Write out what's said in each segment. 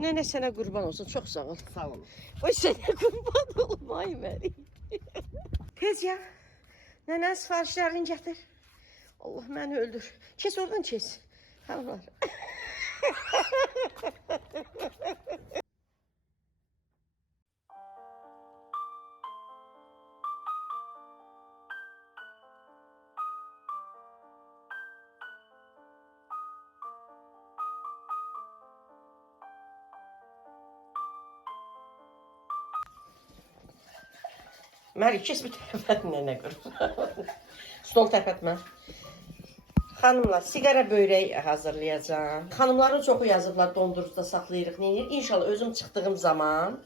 Nene sənə qurban olsun, çox sağ ol. Sağ olun. Oy sənə qurban olum, ay məni. Tez ya. Nənənin sifarişlərini gətir. Allah məni öldür. Kes oradan kes. Hanımlar. Məlik, kes bir tərəfət nənə qurban. Stol tərəfətmə. Xanımlar, sigara börək hazırlayacağım. Xanımların çoxu yazıblar, dondurucuda saxlayırıq, neyir. İnşallah özüm çıxdığım zaman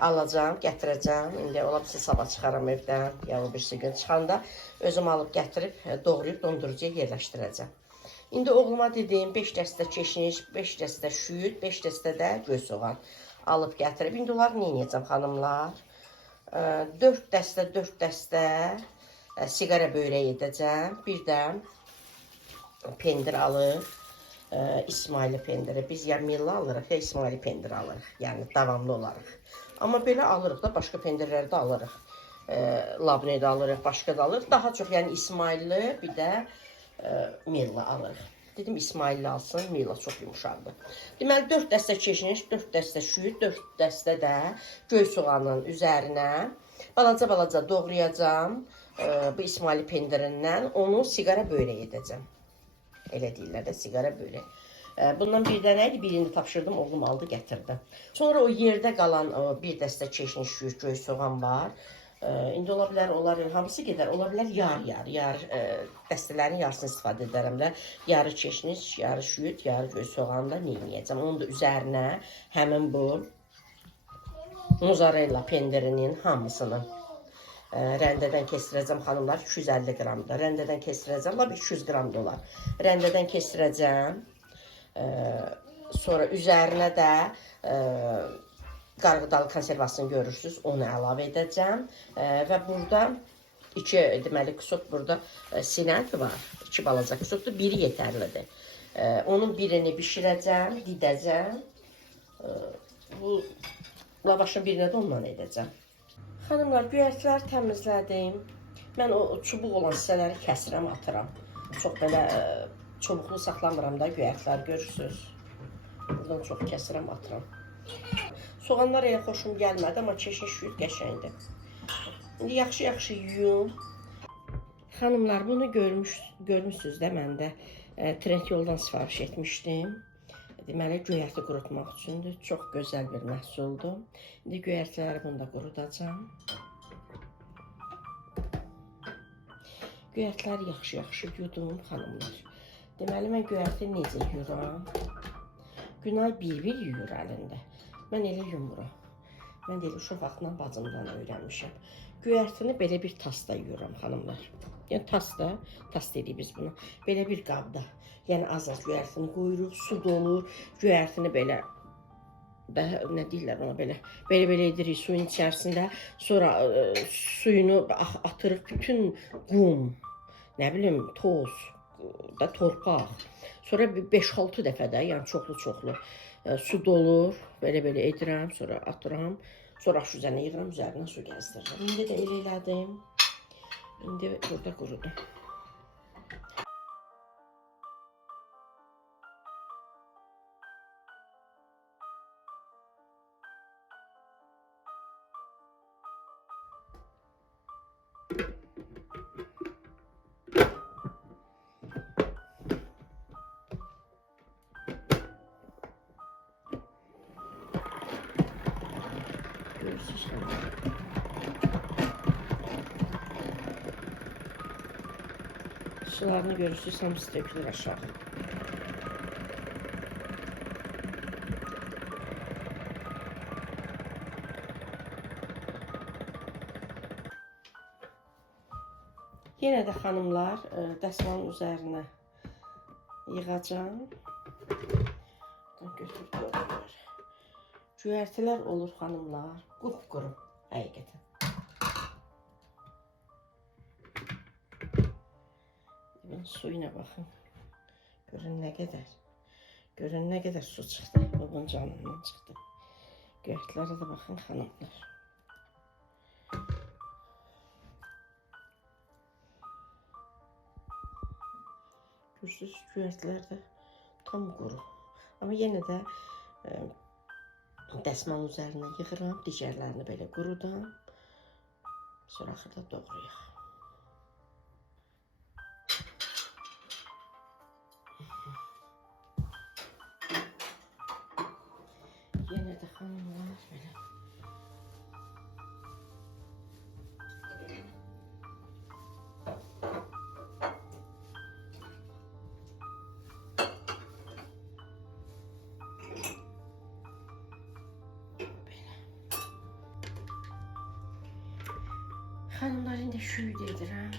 alacağım, gətirəcəm. İndi ola bilsin sabah çıxaram evdən, ya o birisi gün çıxanda özüm alıb gətirib, doğrayıb dondurucuya yerləşdirəcəm. İndi oğluma dedim, 5 dəstə keşniş, 5 dəstə şüyüd, 5 dəstə də göy soğan alıb gətirib. İndi onları neyəcəm xanımlar? 4 dəstə sigara börək edəcəm. Bir də pendir alır. İsmaili pendiri. Biz ya milli alırıq, ya İsmaili pendiri alırıq. Yəni davamlı olaraq. Amma belə alırıq da, başqa pendirləri də alırıq. Labne də alırıq, başqa da alırıq. Daha çox yəni İsmailli, bir də milli alırıq. Dedim İsmailli alsın, milli çox yumuşaqdır. Deməli 4 dəstə keşniş, 4 dəstə şüyüd, 4 dəstə də göy soğanın üzərinə balaca doğrayacağım. Bu İsmaili pendirindən onu sigara börək edəcəm. Elə deyirlər də, sigara börək. Bundan bir dənə idi, birini tapşırdım, oğlum aldı, gətirdi. Sonra o yerdə qalan bir dəstə keşniş, şüyüd, göy soğan var. İndi ola bilər, onların hamısı gedər, ola bilər yarı dəstələrin yarısını istifadə edərəm də. Yarı keşniş, yarı şüyüd, yarı göy soğanı da neyniyəcəm. Onun da üzərinə həmin bu mozzarella pendirinin hamısını rəndədən kestirəcəm xanımlar, 250 qramda. Rəndədən kestirəcəm, lab 200 qram da olar. Rəndədən kestirəcəm. Sonra üzərinə də qarğıdalı konservasını görürsünüz, onu əlavə edəcəm. Və burada 2 deməli kusot burada sinək var. 2 balaca kusotdur, biri yetərlidir. Onun birini bişirəcəm, didəcəm. Bu lavaşın birinə də ondan edəcəm. Xanımlar, göyərtiləri təmizlədim. Mən o çubuq olan hissələri kəsirəm, atıram. Çox belə çubuqlu saxlamıram da göyərtiləri, görürsünüz. Buradan çox kəsirəm, atıram. Soğanlar elə xoşum gəlmədi, amma keşniş şüyüd qəşəngdir. İndi yaxşı yuyum. Xanımlar, bunu görmüşsünüz də, mən də Trendyoldan sifariş etmişdim. Deməli, göyərti qurutmaq üçündür. Çox gözəl bir məhsuldur. İndi göyərtiləri bunu da qurudacam. Göyərtiləri yaxşı yudum, xanımlar. Deməli, mən göyərti necə yuyuram? Günay bir yuyur əlində. Mən elə yumuram. Mən də elə uşaq vaxtından bacımdan öyrənmişəm. Göyərtini belə bir tasda yuyuram, xanımlar. Yəni tas dedik biz buna. Belə bir qabda. Yəni az göyərtini qoyuruq, su dolur. Göyərtini belə, nə deyirlər ona belə. Belə edirik suyun içərisində. Sonra suyunu atırıq, bütün qum, nə bilim, toz, da torpaq. Sonra 5-6 dəfə də, yəni çoxlu su dolur. Belə edirəm, sonra atıram. Sonra aş üzərinə yığıram, üzərinə su gəzdirirəm. İndi də elə elədim. İndi burada qurudu. Sularını görürsünüz, hamısı dökülür aşağı. Yenə də xanımlar, dəsmalın üzərinə yığacam. Götürür. Göyərtilər olur xanımlar, qupquru həqiqətən. Suyuna baxın. Görün nə qədər. Görün ne kadar su çıktı. Babamın canından çıktı. Göyərtilərə də baxın xanımlar. Görürsünüz göyərtilər də tam quru. Amma yenə də dəsmal üzərinə yığıram. Digərlərini belə qurudam. Sonra axırda doğrayaq. Yenə də xanımlar belə. Xanımlar indi şüyd edirəm.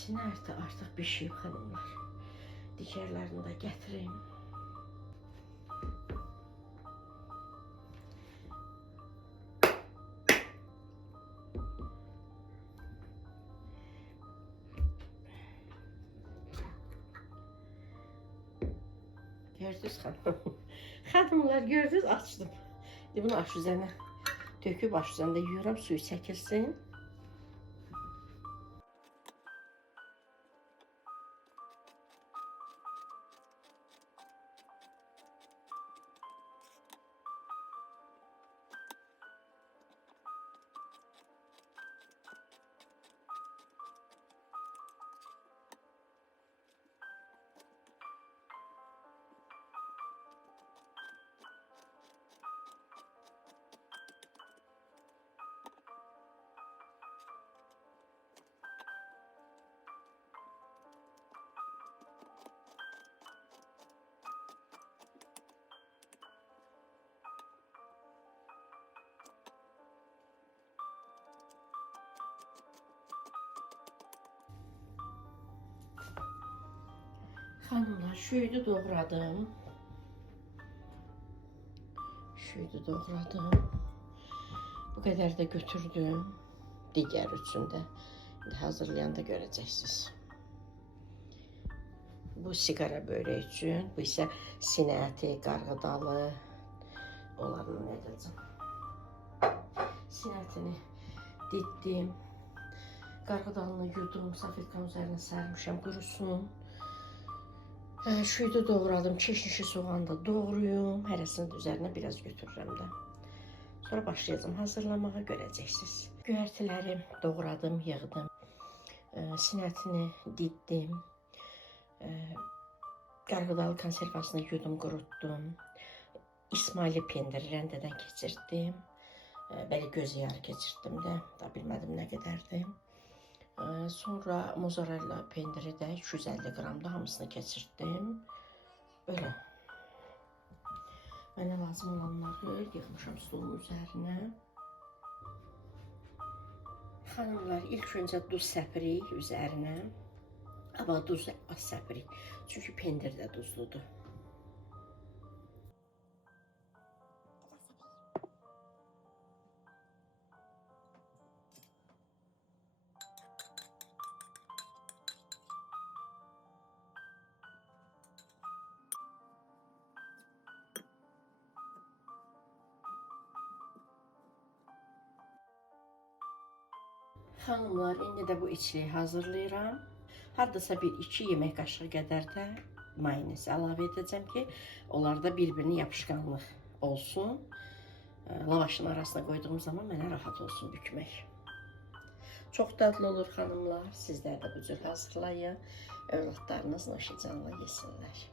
Sinərdə artıq bişib xanımlar. Digərlərini də gətireyim. Gördünüz xanım. Xanımlar gördünüz açdım. Bunu aş üzərinə töküb aş üzərində yuyuram, suyu çəkilsin. Xanımlar, şüydü doğradım. Bu qədər də götürdüm. Digər üçün də hazırlayanda görəcəksiniz. Bu siqara börək üçün, bu isə sinə əti, qarğıdalı. Onlarla nə edəcəm? Sinə ətini diddim. Qarğıdalını yudum, safetkanın üzərinə sərmişəm, qurusun. Şüydü doğradım, keşnişi soğanı da doğruyum. Hərəsinin üzərinə biraz götürürəm də. Sonra başlayacağım hazırlamağa, görəcəksiniz. Göyərtiləri doğradım, yığdım. Sinə ətini diddim. Qarğıdalı konservasını yudum, qurutdum. İsmaili pendiri rəndədən keçirtdim. Belə göz yarı keçirtdim də. Da bilmədim nə qədərdir. Sonra mozzarella pendiri də 250 qramda hamısını keçirtdim. Böyle. Mənə lazım olanları yığmışam stolun üzərinə. Xanımlar, ilk öncə duz səpirik üzərinə. Amma duz az səpirik. Çünki pendir də duzludur. Xanımlar, indi də bu içliyi hazırlayıram. Hardasa bir 2 yemək qaşığı qədər də mayonez əlavə edəcəm ki, onlarda bir-birini yapışqanlıq olsun. Lavaşın arasına qoyduğum zaman mənə rahat olsun bükmək. Çox dadlı olur xanımlar. Sizlər də bu cür hazırlayın. Övladlarınız noşucanla yesinlər.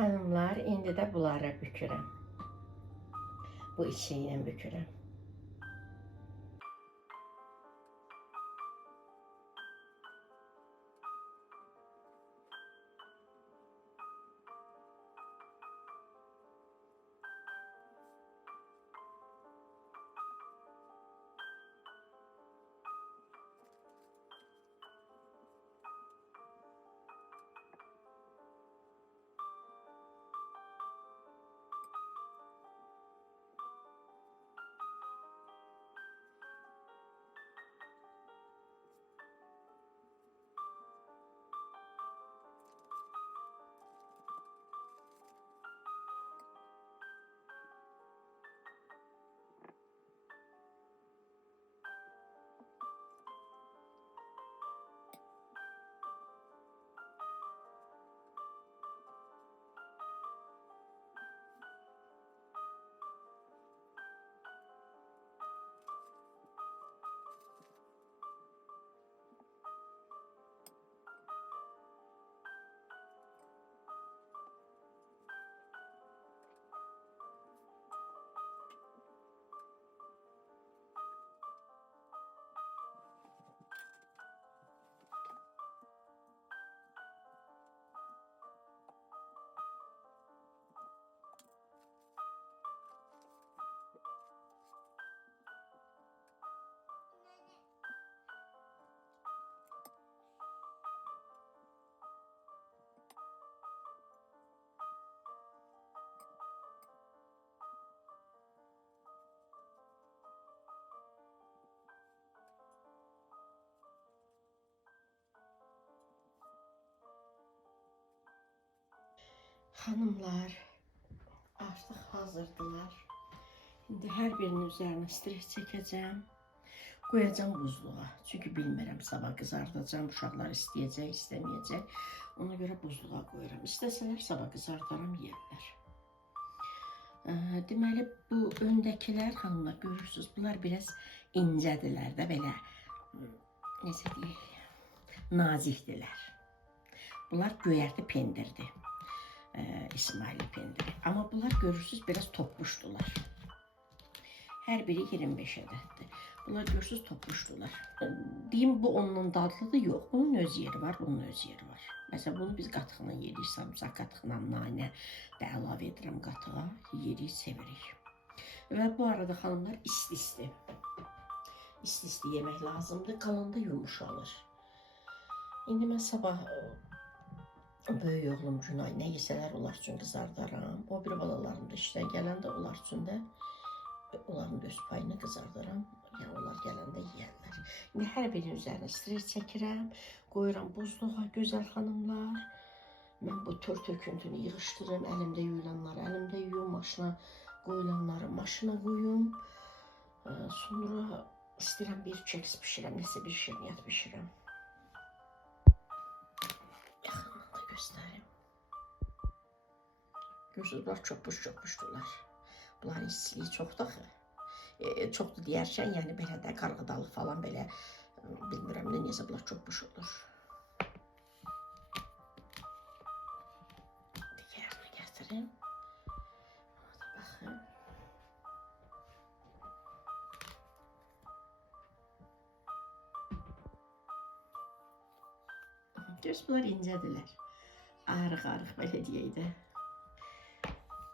Xanımlar, indi də bunları bükürəm. Bu içi ilə bükürəm. Hanımlar artık hazırdılar. Şimdi her birinin üzerine streç çekeceğim. Koyacağım buzluğa. Çünkü bilmirəm sabah kızartacağım. Uşaqlar istəyəcək, istəməyəcək. Ona göre buzluğa koyuram. İstəsələr sabah kızartaram, yeyərlər. Deməli bu öndəkiler hanımlar görürsünüz. Bunlar biraz incədirlər də belə. Necə deyək? Nazikdirlər. Bunlar göyərti pendirdir. İsmailli pendiri. Ama bunlar görürsünüz biraz topmuşdular. Her biri 25 ədəddir. Bunlar görürsünüz topmuşdular. Deyim bu ondan dadlıdır, yox. Bunun öz yeri var, bunun öz yeri var. Məsələn, bunu biz qatıqla yedik, sarımsaq qatıqla nanə də əlavə edirəm qatığa. Yedik, sevirik. Və bu arada xanımlar isti-isti. İsti-isti yemək lazımdır, qalanda yumuşalır. İndi mən sabah böyük oğlum Günay nə yesələr onlar üçün qızardaram. O bir balalarım da işdən gələndə onlar üçün də onların da öz payını qızardaram. Yəni onlar gələndə yeyərlər. İndi hər birinin üzərinə stres çəkirəm. Qoyuram buzluğa, gözəl xanımlar. Mən bu tör töküntünü yığışdırım. Əlimdə yuyulanları əlimdə yuyum. Maşına qoyulanları maşına qoyum. Sonra istəyirəm bir keks bişirəm. Nəsə bir şirniyyat bişirəm. Yaxından da göstərim. Görürsünüz, bunlar çöpmüş-çöpmüşdürlər. Bunların istiliyi çoxdur axı. Çoxdur deyərkən, yəni belə də qarğıdalı falan belə bilmirəm nə, necə bunlar çöpmüş olur. Digərini gətirim. Ona da baxın. Görürsünüz, bunlar incədirlər. Arıq-arıq belə deyək də.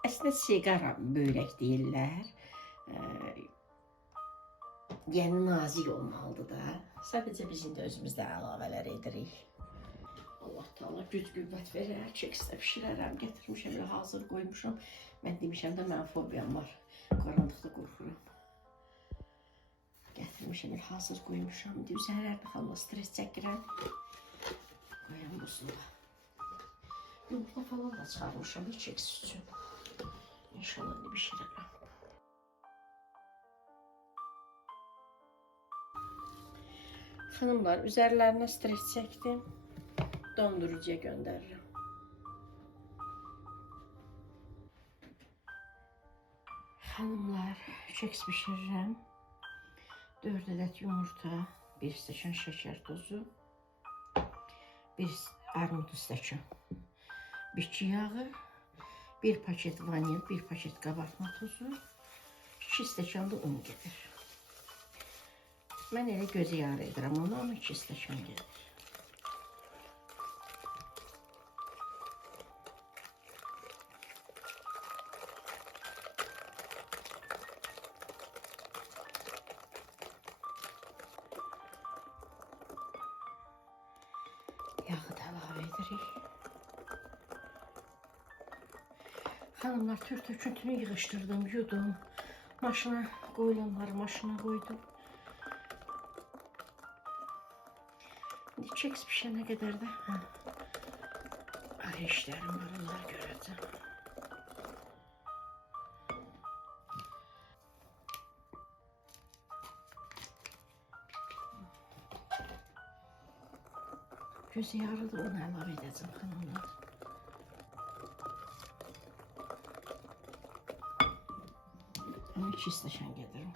Əslində siqara börək deyirlər. Yəni nazik olmalıdır da. Sadəcə biz indi özümüzdə əlavələr edirik. Allah Taala güc qüvvət verər, keksdə bişirərəm, gətirmişəm, elə hazır qoymuşam. Mən demişəm də mənim fobiyam var. Qaranlıqda qorxuram. Gətirmişəm, elə hazır qoymuşam. İndi üzərlərdə xanımla stres çəkirəm. Qoyam buzluğa. Yumurta falan da çıxarmışam bir keks üçün. İnşallah indi bişirərəm. Xanımlar, üzərlərinə stres çəkdim. Dondurucuya göndərirəm. Xanımlar, keks bişirirəm. 4 ədəd yumurta, 1 stəkan şəkər tozu, 1 armud stəkan bitki yağı, 1 paket vanil, 1 paket qabartma tozu, 2 stəkan da un gedir. Mən elə gözü yarı edirəm onu, 2 stəkan gedir. Yağı da əlavə edirik. Xanımlar, tür töküntünü yığışdırdım, yudum. Maşına qoyulanları maşına qoydum. İndi keks pişənə qədər də ayrı işlərim var, onları görəcəm. Gözü yarıdır, onu əlavə edəcəm xanımlar. Onu 2 stəkan gedirim.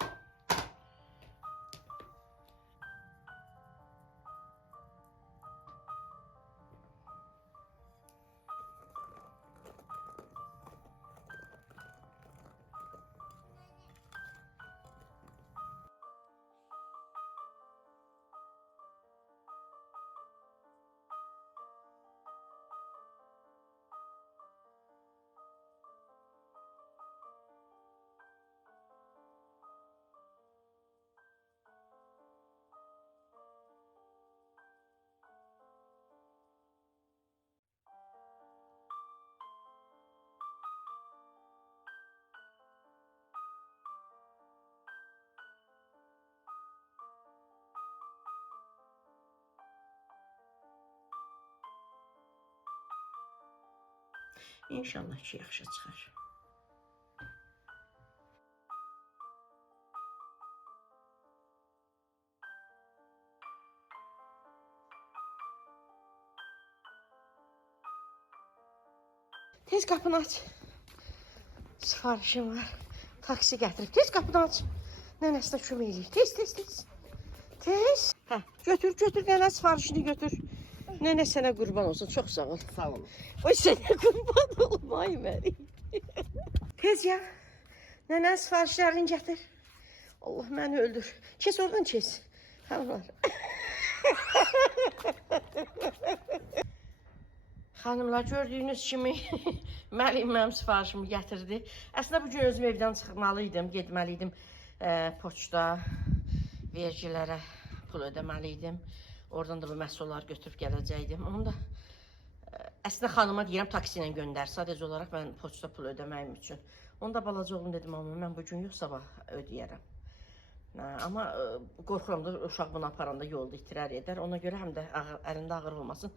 İnşallah ki, yaxşı çıxar. Tez qapını aç. Sifarişim var. Taksi gətirib. Tez qapını aç. Nənəsinə kömək eləyir. Tez, tez, tez. Tez. Hə, götür, götür. Nənə sifarişini götür. Nənə sənə qurban olsun. Çox sağ ol. Sağ olun. Oy sənə qurban olum. Ay mənim. Tez ya. Nənə sifarişlərini gətir. Allah məni öldür. Kes oradan kes. Xanımlar. Xanımlar, gördüyünüz kimi müəllim mənim sifarişimi gətirdi. Əslində bugün özüm evdən çıxmalıydım, getməliydim poçta, vergilərə pul ödəməliydim. Oradan da bu məhsulları götürüb gələcəkdim. Onu da əslində xanıma deyirəm taksi ilə göndər. Sadəcə olaraq mən poçta pul ödəməyim üçün. Onu da balaca oğlum dedim, amma mən bugün yox, sabah ödəyərəm. Amma qorxuram da uşaq bunu aparanda yolda itirər edər. Ona görə həm də əlində ağır olmasın.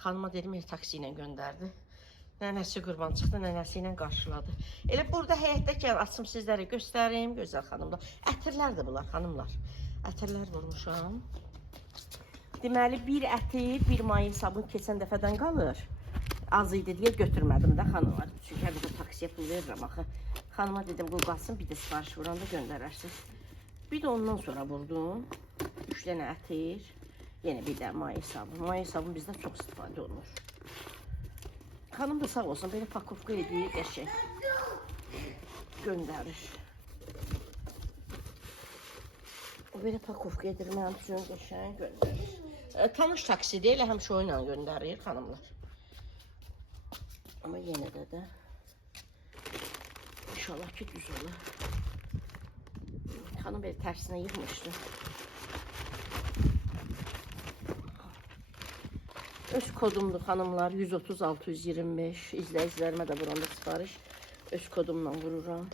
Xanıma dedim, taksi ilə göndərdi. Nənəsi qurban çıxdı, nənəsi ilə qarşıladı. Elə burada həyətdəkən açım sizlərə göstərim, gözəl xanımlar. Ətirlərdir bunlar, xanımlar. Ətirlər vurmuşam. Deməli, bir əti, bir mayın sabun keçən dəfədən qalır. Az idi deyə götürmədim də xanımlar. Çünki hələ də taksiyə pul verirəm axı. Xanıma dedim, bu qalsın, bir də sifariş vuranda göndərərsiniz. Bir də ondan sonra vurdum. 3 dənə ətir. Yenə bir də mayın sabun. Mayın sabun bizdə çox istifadə olunur. Xanım da sağ olsun, belə pakovka edir, qəşəng göndərir. O belə pakovka edir, mənim üçün qəşəng göndərir. Tanış taksidir, elə həmişə o ilə göndərir xanımlar. Amma yenə də inşallah ki düz olur. Xanım belə tərsinə yığmışdı. Öz kodumdur xanımlar, 130-625. İzləyicilərimə də buranda sifariş öz kodumla vururam.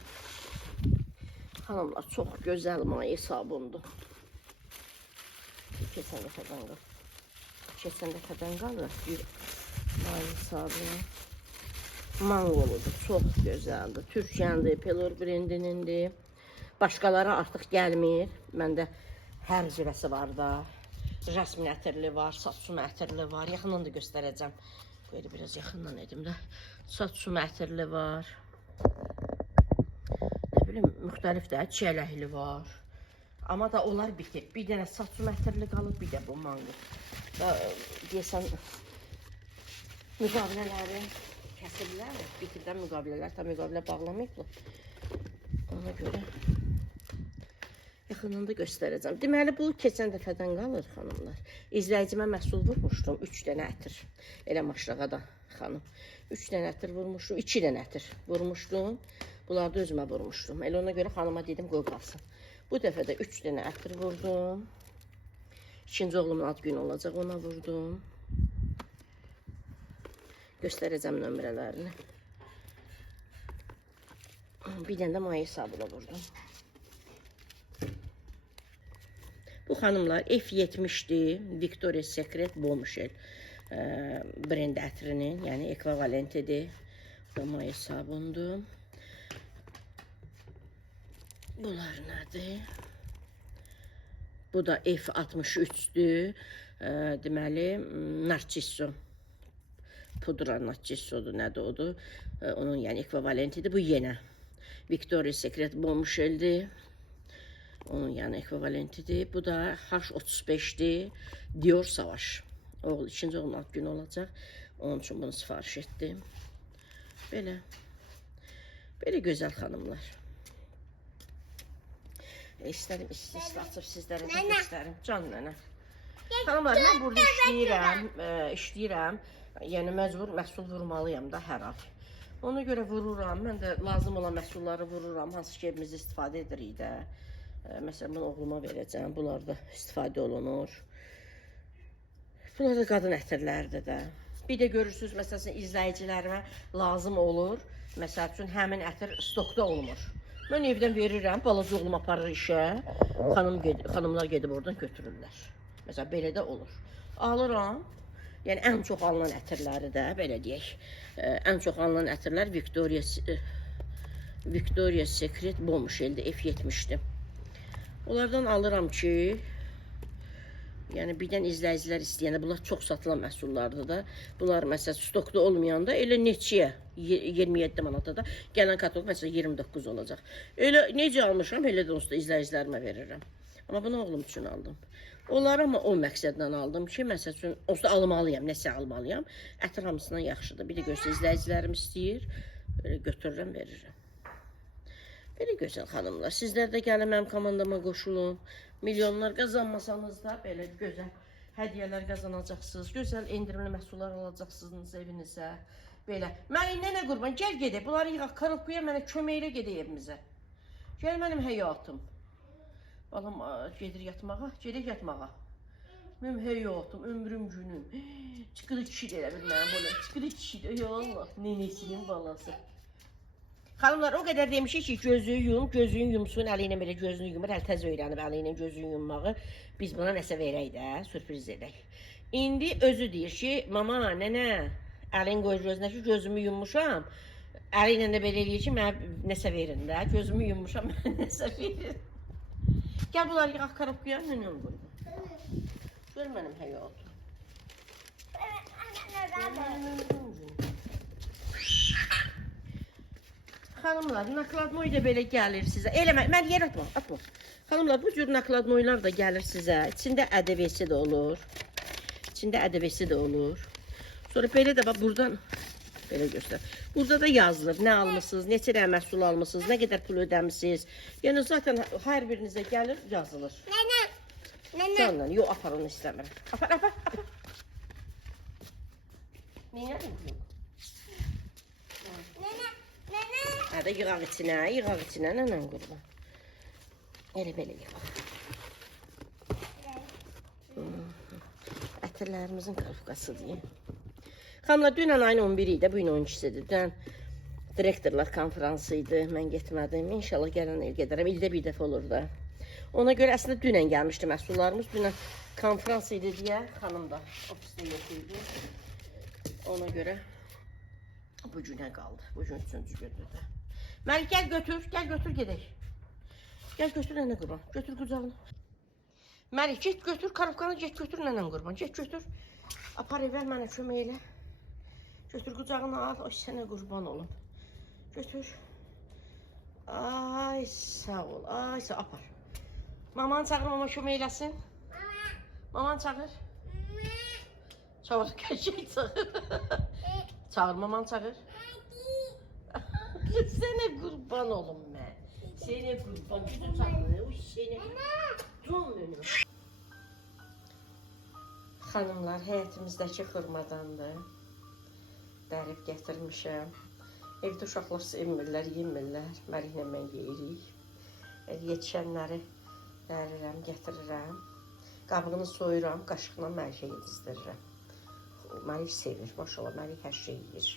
Xanımlar, çox gözəl maye sabundur. Keçən dəfədən qalır bir maye sabunu. Mangoludur, çox gözəldir. Türkiyəndi, Pelor brendinindir. Başqaları artıq gəlmir. Məndə hər cürəsi var da. Jasmin ətirli var, satsuma ətirli var. Yaxından da göstərəcəm. Böyle biraz yaxından edim də. Satsuma ətirli var. Nə bilim, müxtəlif də çiyələkli var. Amma da onlar bitib. Bir dənə satsuma ətirli qalıb, bir də bu mango. Deyəsən, müqavilələri kəsirlər. Bitirdən müqavilələr, tam müqavilə bağlamayıblar. Ona görə yaxından da göstərəcəm. Deməli, bu keçən dəfədən qalır xanımlar. İzləyicimə məhsul vurmuşdum. 3 dənə ətir. Elə maşrağada xanım. 3 dənə ətir vurmuşdum. 2 dənə ətir vurmuşdum. Bunları da özümə vurmuşdum. Elə ona görə xanıma dedim, qoy qalsın. Bu dəfə də 3 dənə ətir vurdum. İkinci oğlumun ad günü olacaq, ona vurdum. Göstərəcəm nömrələrini. Bir dənə də maye sabunu vurdum. Bu xanımlar F70'dir. Victoria's Secret Bombshell brend ətrinin, yəni ekvivalentidir. Bu da maye sabundur. Bunlar nədir? Bu da F63'dür. Deməli, Narciso. Pudra Narciso'dur, nədir odur? Onun yəni ekvivalentidir. Bu yenə Victoria's Secret Bombshell'dir. Onun yəni ekvivalentidir. Bu da H35'dir. Dior Savaş. Oğul, ikinci oğlum ad günü olacaq. Onun üçün bunu sifariş etdim. Belə. Belə gözəl xanımlar. İstədim, açıb sizlərə də göstərim. Can nənə. Xanımlar, mən burada işləyirəm. Yəni, məcbur məhsul vurmalıyam da hər ay. Ona görə vururam. Mən də lazım olan məhsulları vururam. Hansı ki, evimizdə istifadə edirik də. Məsələn, bunu oğluma verəcəm. Bunlar da istifadə olunur. Bunlar da qadın ətirlərdir də. Bir də görürsünüz, məsələn, izləyicilərimə lazım olur. Məsəl üçün, həmin ətir stokda olmur. Mən evdən verirəm, balaca oğlum aparır işə. Xanımlar gedib oradan götürürlər. Məsələn, belə də olur. Alıram. Yəni, ən çox alınan ətirləri də, belə deyək. Ən çox alınan ətirlər Victoria's Secret Bombshell'dir, F70'dir. Onlardan alıram ki, yəni birdən izləyicilər istəyəndə, bunlar çox satılan məhsullardır da. Bunlar məsələn stokda olmayanda elə neçəyə 27 manata da gələn katalog məsələn 29 olacaq. Elə necə almışam, elə də onsuz da izləyicilərimə verirəm. Amma bunu oğlum üçün aldım. Onları amma o məqsədlə aldım ki, məsəl üçün onsuz da almalıyam, nəsə almalıyam. Ətir hamısından yaxşıdır. Bir də görsə izləyicilərim istəyir, belə götürürəm, verirəm. Belə gözəl xanımlar, sizlər də gəlin mənim komandama qoşulun. Milyonlar qazanmasanız da belə gözəl hədiyyələr qazanacaqsınız. Gözəl endirimli məhsullar alacaqsınız evinizə. Belə. Mən nənə qurban, gəl gedək. Bunları yığaq karopuya, mənə köməklə gedək evimizə. Gəl mənim həyatım. Balam gedir yatmağa, gedək yatmağa. Mənim həyatım, ömrüm, günüm. Çıxıdı kişidir elə bil mənim bolam. Çıxıdı kişidir, ya Allah. Nenesinin balası. Xanımlar, o qədər demişik ki, gözünü yumsun, əli ilə belə gözünü yumur, əl təz öyrənib əli ilə gözünü yummağı. Biz buna nəsə verək də, sürpriz edək. İndi özü deyir ki, mama, nənə, əlin qoy gözünə ki, gözümü yummuşam. Əli ilə də belə eləyir ki, mənə nəsə verin də, gözümü yummuşam, mənə nəsə verin. Gəl bunları yığaq karabkuya, nənəm qoyma. Gör mənim həyatım. Xanımlar, nakladnoy da belə gəlir sizə. Eləmə, mən yer atma, atma. Xanımlar, bu cür nakladnoylar da gəlir sizə. İçində ədəvesi də olur. İçində ədəvesi də olur. Sonra belə də bax, buradan, belə göstər. Burada da yazılır, nə almışsınız, neçə dənə məhsul almışsınız, nə qədər pul ödəmişsiniz. Yəni, zaten hər birinizə gəlir, yazılır. Nənə, nənə. Canla, yox, apar, onu istəmirəm. Apar, apar, apar. Neynədin ki? Nənə, nənə. Hadi yığaq içinə, nənəm qurban. Elə belə yığaq. Ətirlərimizin kafkasıdır. Xanımlar, dünən ayın 11-i idi, bugün 12-sidir. Dünən direktorlar konferansı idi, mən getmədim. İnşallah gələn il gedərəm, ildə bir dəfə olur da. Ona görə əslində dünən gəlmişdi məhsullarımız. Dünən konferans idi deyə xanım da ofisdə yox idi. Ona görə bu günə qaldı. Bu gün 3-cü gündür də. Məlik, gəl götür gedək. Gəl götür nənə qurban, götür qucağına. Məlik, get götür, karabkanı get götür nənəm qurban, get götür. Apar evvel mənə kömək elə. Götür qucağına al, o sənə qurban olun. Götür. Ay sağ ol, ay sağ ol, apar. Mamanı çağır, mama kömək eləsin. Mamanı çağır. Çağır, qəşək çağır. Çağır, mamanı çağır. Sənə qurban olum mən. Sənə qurban, gücün çağır. Uy, sənə. Dur önümə. Xanımlar, həyətimizdəki xırmadandır. Dərib gətirmişəm. Evdə uşaqlar sevmirlər, yemirlər. Məliklə mən yeyirik. Yetişənləri dərirəm, gətirirəm. Qabığını soyuram, qaşıqla Məlikə yedizdirirəm. Məlik sevir, maşallah, Məlik hər şey yeyir.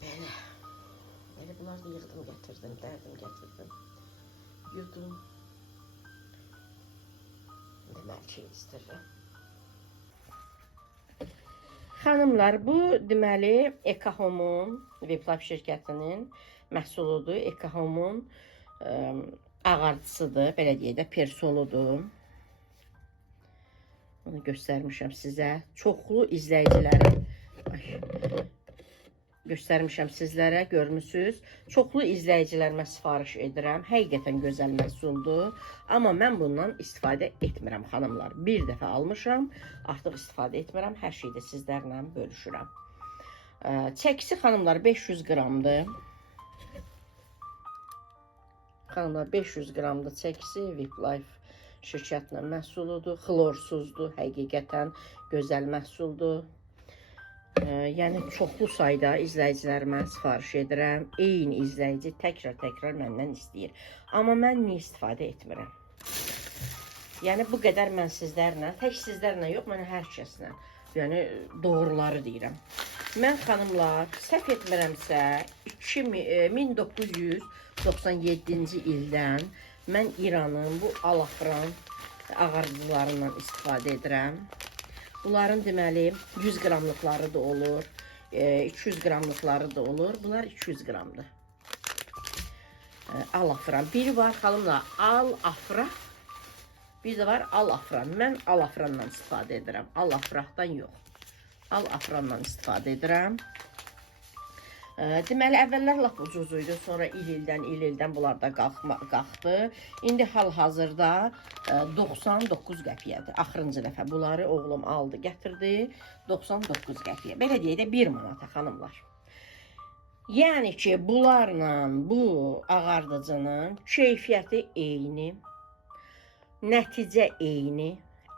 Belə. Belə bunları da yığdım, gətirdim, dərdim, gətirdim. Yudum. İndi Məlikə yedizdirirəm. Xanımlar, bu deməli Ekahomun, Viplab şirkətinin məhsuludur. Ekahomun ağartısıdır, belə deyək də, persoludur. Onu göstərmişəm sizə. Çoxlu izləyicilərə göstərmişəm sizlərə, görmüsünüz. Çoxlu izləyicilərimə sifariş edirəm. Həqiqətən gözəl məhsuldur. Amma mən bundan istifadə etmirəm, xanımlar. Bir dəfə almışam, artıq istifadə etmirəm. Hər şeyi də sizlərlə bölüşürəm. Çəkisi, xanımlar, 500 qramdır. Xanımlar, 500 qramdır çəkisi. Viplife şirkətinin məhsuludur. Xlorsuzdur, həqiqətən gözəl məhsuldur. Yəni, çoxlu sayda izləyicilərimə sifariş edirəm. Eyni izləyici təkrar məndən istəyir. Amma mən niyə istifadə etmirəm? Yəni, bu qədər mən sizlərlə, tək sizlərlə yox, mən hər kəslə, yəni, doğruları deyirəm. Mən, xanımlar, səhv etmirəmsə, 1997-ci ildən mən İranın bu alafran ağarcılarından istifadə edirəm. Bunların deməli 100 qramlıqları da olur, 200 qramlıqları da olur. Bunlar 200 qramdır. Alafran. Biri var xanımlar al-afra, bir də var al-afran. Mən al-afrandan istifadə edirəm. Al-afraqdan yox. Al-afrandan istifadə edirəm. Deməli, əvvəllər lap ucuzuydu, sonra il-ildən bunlar da qalxdı. İndi hal-hazırda 99 qəpiyədir. Axırıncı dəfə bunları oğlum aldı, gətirdi, 99 qəpiyə. Belə deyək də 1 manata, xanımlar. Yəni ki, bunlarla bu ağardıcının keyfiyyəti eyni, nəticə eyni.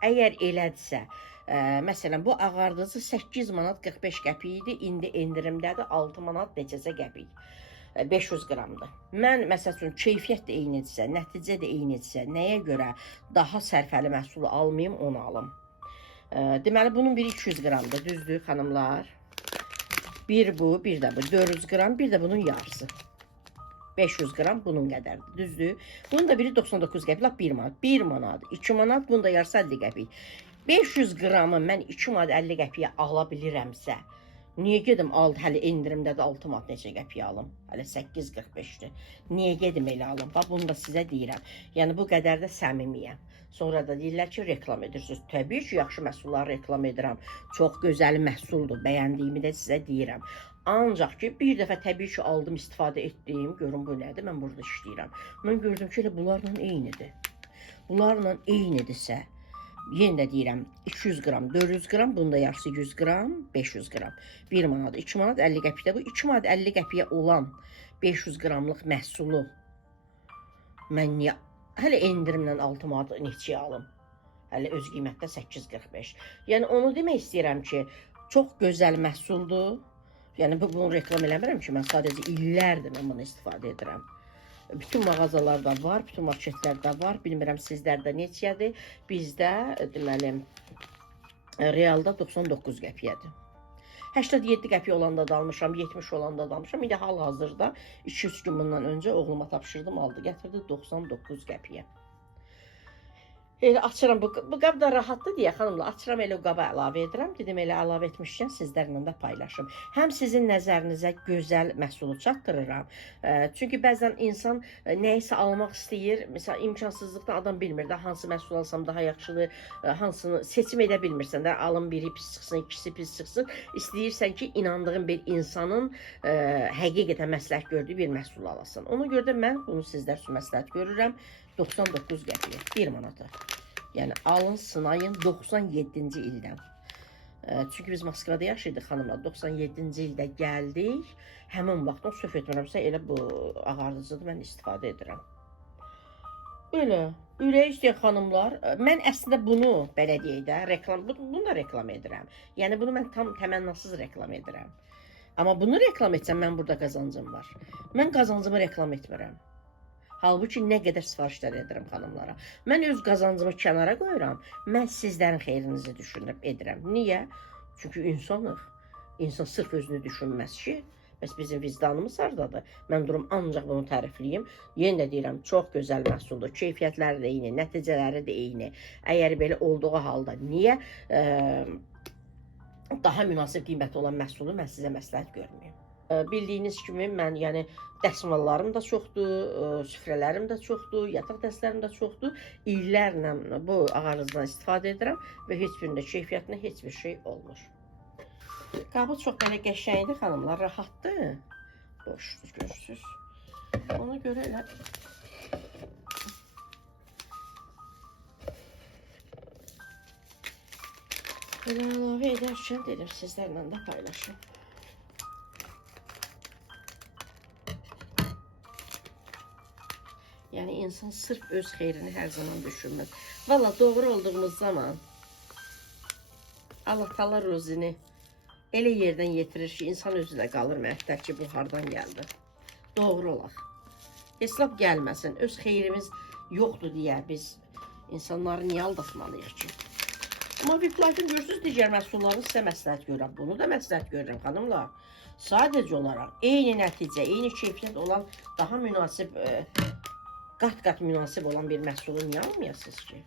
Əgər elədirsə, məsələn, bu ağardıcı 8 manat 45 qəpik idi, indi endirimdədir 6 manat neçəsə qəpik. 500 qramdır. Mən məsəl üçün keyfiyyət də eynidirsə, nəticə də eynidirsə, nəyə görə daha sərfəli məhsulu almayım, onu alım. Deməli, bunun biri 200 qramdır, düzdür xanımlar? Bir bu, bir də bu 400 qram, bir də bunun yarısı. 500 qram bunun qədərdir, düzdür? Bunun da biri 99 qəpik, 1 manat. 1 manat, 2 manat, bunun da yarısı 50 qəpik. 500 qramı mən 2 manat 50 qəpiyə ala bilirəmsə, niyə gedim hələ endirimdədir 6 manat neçə qəpiyə alım? Hələ 8.45-dir. Niyə gedim elə alım? Bax, bunu da sizə deyirəm. Yəni, bu qədər də səmimiyəm. Sonra da deyirlər ki, reklam edirsiniz. Təbii ki, yaxşı məhsulları reklam edirəm. Çox gözəl məhsuldur. Bəyəndiyimi də sizə deyirəm. Ancaq ki, bir dəfə təbii ki, aldım, istifadə etdim. Görün, bu nədir? Mən burada işləyirəm. Mən gördüm ki, elə bunlarla eynidir. Bunlarla eynidirsə, yenə də deyirəm, 200 qram, 400 qram, bunda yarısı 100 qram, 500 qram. 1 manat, 2 manat 50 qəpikdə bu 2 manat 50 qəpiyə olan 500 qramlıq məhsulu mən niyə hələ endirimlə 6 manat neçəyə alım? Hələ öz qiymətdə 8.45. Yəni, onu demək istəyirəm ki, çox gözəl məhsuldur. Yəni, bunu reklam eləmirəm ki, mən sadəcə illərdir mən bunu istifadə edirəm. Bütün mağazalarda var, bütün marketlərdə var. Bilmirəm sizlərdə neçədir. Bizdə, deməli, realda 99 qəpiyədir. 87 qəpiy olanda da almışam, 70 olanda da almışam. İndi hal-hazırda 2-3 gün bundan öncə oğluma tapşırdım, aldı, gətirdi 99 qəpiyə. Elə açıram, bu qab da rahatdır deyə xanımlar, açıram elə o qaba əlavə edirəm. Dedim, elə əlavə etmişkən sizlərlə də paylaşım. Həm sizin nəzərinizə gözəl məhsulu çatdırıram. Çünki bəzən insan nəyisə almaq istəyir. Məsələn, imkansızlıqdan adam bilmir də, hansı məhsul alsam daha yaxşıdır, hansını seçim edə bilmirsən də, alın biri pis çıxsın, ikisi pis çıxsın. İstəyirsən ki, inandığın bir insanın həqiqətən məsləhət gördüyü bir məhsul alasın. Ona görə də mən bunu sizlər üçün məsləhət görürəm. 99 qəpiyə, 1 manata. Yəni, alın, sınayın 97-ci ildən. Çünki biz Moskvada yaşayırdıq xanımlar, 97-ci ildə gəldik. Həmin vaxtdan səhv etmirəmsə, elə bu ağardıcıdır, mən istifadə edirəm. Elə, ürək istəyən xanımlar, mən əslində bunu, belə deyək də, bunu da reklam edirəm. Yəni, bunu mən tam təmənnasız reklam edirəm. Amma bunu reklam etsəm, mən burada qazancım var. Mən qazancımı reklam etmirəm. Halbuki nə qədər sifarişlər edirəm xanımlara. Mən öz qazancımı kənara qoyuram. Mən sizlərin xeyrinizi düşünüb edirəm. Niyə? Çünki insanıq. İnsan sırf özünü düşünməz ki, bəs bizim vicdanımız hardadır? Mən durum ancaq bunu tərifləyim. Yenə də deyirəm, çox gözəl məhsuldur. Keyfiyyətləri də eyni, nəticələri də eyni. Əgər belə olduğu halda niyə daha münasib qiyməti olan məhsulu mən sizə məsləhət görməyim? Bildiyiniz kimi, mən yəni dəsmallarım da çoxdur, süfrələrim də çoxdur, yataq dəstlərim də çoxdur. İllərlə bu ağarızdan istifadə edirəm və heç birində keyfiyyətinə heç bir şey olmur. Qabı çox belə qəşəngdir xanımlar, rahatdır. Boşdur, görürsünüz. Ona görə elə əlavə edərkən dedim sizlərlə də paylaşım. Yəni, insan sırf öz xeyrini hər zaman düşünmür. Valla, doğru olduğumuz zaman Allah talar özünü elə yerdən yetirir ki, insan özü də qalır məhtər ki, bu hardan gəldi. Doğru olaq. Heslab gəlməsin. Öz xeyrimiz yoxdur deyə biz insanları niyə aldatmalıyıq ki? Amma Viplife'ın görürsünüz, digər məhsullarını sizə məsləhət görürəm. Bunu da məsləhət görürəm, xanımlar. Sadəcə olaraq eyni nəticə, eyni keyfiyyət olan, daha münasib qat-qat münasib olan bir məhsulu niyə almayasınız ki?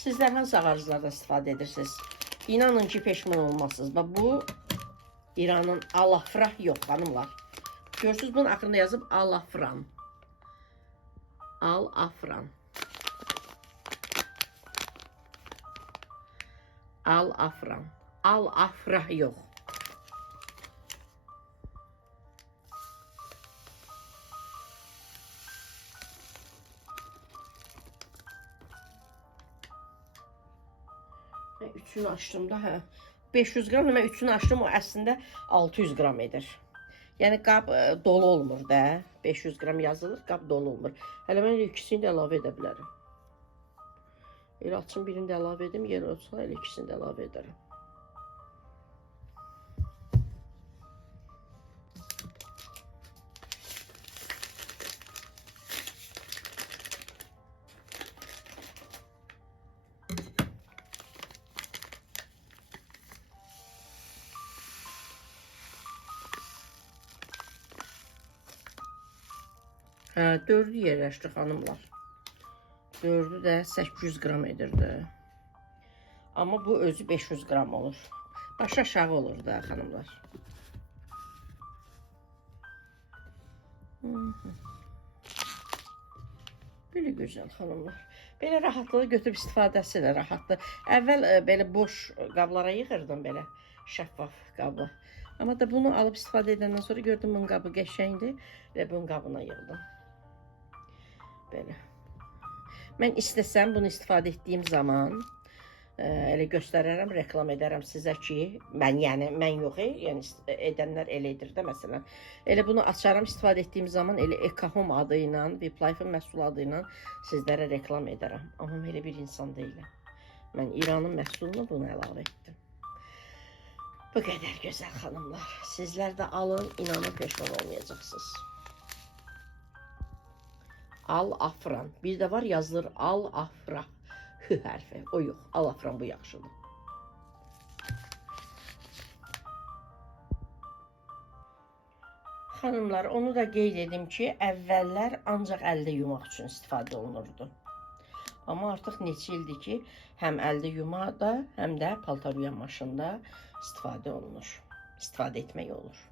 Sizlər hansı ağaclardan istifadə edirsiniz? İnanın ki, peşman olmazsınız. Bu, İranın alafrah yox, xanımlar. Görürsünüz, bunun axırında yazıb alafran. Al-afran. Al-afran. Al-afrah yox. üçünü açdım da, hə. 500 qram, mən üçünü açdım, o əslində 600 qram edir. Yəni qab dolu olmur da. 500 qram yazılır, qab dolu olmur. Hələ mən ikisini də əlavə edə bilərəm. Elə açım, birini də əlavə edim, yer olsa elə ikisini də əlavə edərəm. Hə, 4'ü yerləşdi xanımlar. 4'ü də 800 qram edirdi. Amma bu özü 500 qram olur. Başı aşağı olur da xanımlar. Belə gözəl xanımlar. Belə rahatlığı götürüb istifadəsi də rahatdır. Əvvəl belə boş qablara yığırdım, belə şəffaf qabı. Amma da bunu alıb istifadə edəndən sonra gördüm bunun qabı qəşəngdir və bunun qabına yığdım. Belə. Mən istəsəm bunu istifadə etdiyim zaman elə göstərərəm, reklam edərəm sizə ki, mən yox, yəni edənlər elə edir də məsələn. Elə bunu açarım, istifadə etdiyim zaman elə Ekahome adı ilə, Viplife'ın məhsulu adı ilə sizlərə reklam edərəm. Amma elə bir insan deyiləm. Mən İranın məhsulunu bunu əlavə etdim. Bu qədər gözəl xanımlar. Sizlər də alın, inanın peşman olmayacaqsınız. Al-afran. Bir də var yazılır al-afra. H hərfi. O yox. Al-afran bu yaxşıdır. Xanımlar, onu da qeyd edim ki, əvvəllər ancaq əldə yumaq üçün istifadə olunurdu. Amma artıq neçə ildir ki, həm əldə yumada, həm də paltar yuyan maşında istifadə olunur. İstifadə etmək olur.